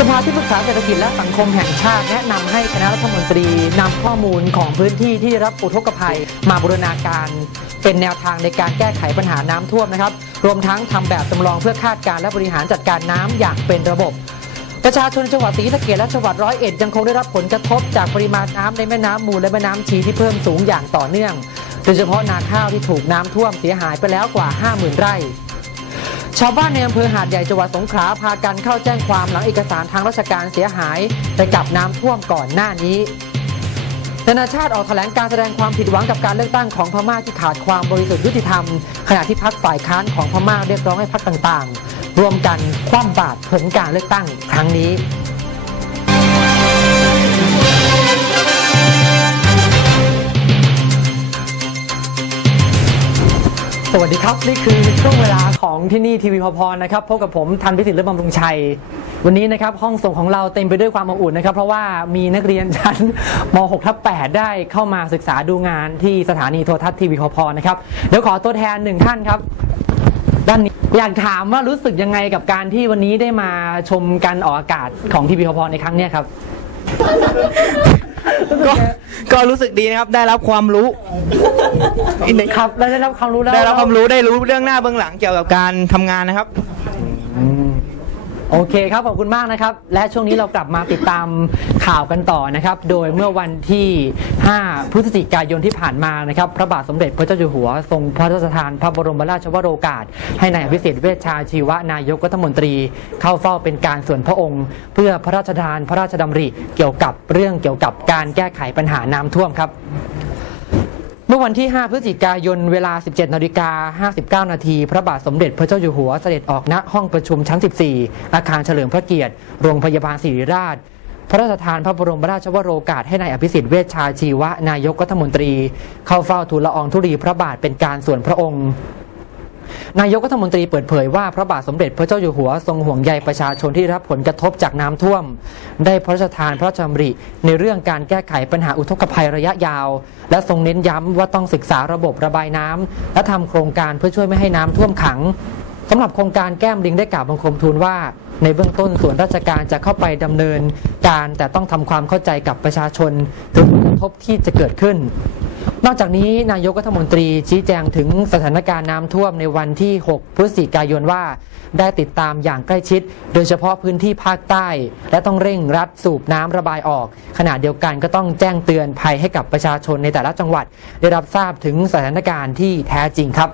สภาที่ปรึกษาเศรษฐกิจและสังคมแห่งชาติแนะนำให้คณะรัฐมนตรีนำข้อมูลของพื้นที่ที่รับอุทกภัยมาบูรณาการเป็นแนวทางในการแก้ไขปัญหาน้ำท่วมนะครับ รวมทั้งทำแบบจำลองเพื่อคาดการณ์และบริหารจัดการน้ำอย่างเป็นระบบ ประชาชนจังหวัดศรีสะเกษและจังหวัดร้อยเอ็ดยังคงได้รับผลกระทบจากปริมาณน้ำในแม่น้ำมูลและแม่น้ำชีที่เพิ่มสูงอย่างต่อเนื่อง โดยเฉพาะนาข้าวที่ถูกน้ำท่วมเสียหายไปแล้วกว่า 50,000 ไร่ ชาวบ้านในอำเภอหาดใหญ่จังหวัดสงขลาพากันเข้าแจ้งความหลังเอกสารทางราชการเสียหายไปกับน้ำท่วมก่อนหน้านี้นานาชาติออกแถลงการแสดงความผิดหวังกับการเลือกตั้งของพม่าที่ขาดความบริสุทธิ์ยุติธรรม ขณะที่พักฝ่ายค้านของพม่าเรียกร้องให้พักต่างๆ รวมกันคว่ำบาตรผลการเลือกตั้งครั้งนี้ สวัสดีครับ นี่คือช่วงเวลาของที่นี่ทีวีพอพรนะครับพบกับผมทันพิสิทธิ์เลิศบำรุงชัย วันนี้นะครับห้องส่งของเราเต็มไปด้วยความอบอุ่นนะครับ เพราะว่ามีนักเรียนชั้นม .6 ทับ8ได้เข้ามาศึกษาดูงานที่สถานีโทรทัศน์ทีวีพอพรนะครับเดี๋ยวขอตัวแทนหนึ่งท่านครับ ด้านนี้อยากถามว่ารู้สึกยังไงกับการที่วันนี้ได้มาชมการออกอากาศของทีวีพอพรในครั้งเนี้ยครับ ก็ ก็รู้สึกดีนะครับ ได้รับความรู้อีกหนึ่งครับแล้วได้รับความรู้แล้ว ได้รับความรู้ได้รู้เรื่องหน้าเบื้องหลังเกี่ยวกับการทำงานนะครับ โอเคครับ ขอบคุณมากนะครับ และช่วงนี้เรากลับมาติดตามข่าวกันต่อนะครับ โดยเมื่อวันที่ 5 พฤศจิกายนที่ผ่านมานะครับ พระบาทสมเด็จพระเจ้าอยู่หัว ทรงพระราชทานพระบรมราชวโรกาส ให้นายอภิสิทธิ์เวชชาชีวะนายกรัฐมนตรี เข้าเฝ้าเป็นการส่วนพระองค์ เพื่อพระราชทานพระราชดำริเกี่ยวกับเรื่องเกี่ยวกับการแก้ไขปัญหาน้ำท่วมครับ เมื่อวันที่ 5 พฤศจิกายน เวลา 17นาฬิกา59 นาที พระบาทสมเด็จพระเจ้าอยู่หัวเสด็จออกณห้องประชุมชั้น 14 อาคารเฉลิมพระเกียรติ โรงพยาบาลศิริราช พระราชทานพระบรมราชวโรกาสให้นายอภิสิทธิ์เวชชาชีวะ นายกรัฐมนตรี เข้าเฝ้าทูลละอองธุลีพระบาทเป็นการส่วนพระองค์ นายกรัฐมนตรีเปิดเผยว่าพระบาทสมเด็จพระเจ้าอยู่หัวทรงห่วงใยประชาชนที่รับผลกระทบจากน้ำท่วม ได้พระราชทานพระราชดำริในเรื่องการแก้ไขปัญหาอุทกภัยระยะยาว และทรงเน้นย้ำว่าต้องศึกษาระบบระบายน้ำและทำโครงการเพื่อช่วยไม่ให้น้ำท่วมขังสำหรับโครงการแก้มลิงได้กล่าวบังคมทูลว่า ในเบื้องต้นส่วนราชการจะเข้าไปดำเนิน การแต่ต้องทำความเข้าใจกับประชาชนถึงผลกระทบที่จะเกิดขึ้น นอกจากนี้นายกรัฐมนตรีชี้แจงถึงสถานการณ์น้ำท่วมในวันที่ 6 พฤศจิกายนว่า ได้ติดตามอย่างใกล้ชิด โดยเฉพาะพื้นที่ภาคใต้ และต้องเร่งรัดสูบน้ำระบายออก ขณะเดียวกันก็ต้องแจ้งเตือนภัยให้กับประชาชนในแต่ละจังหวัด ได้รับทราบถึงสถานการณ์ที่แท้จริงครับ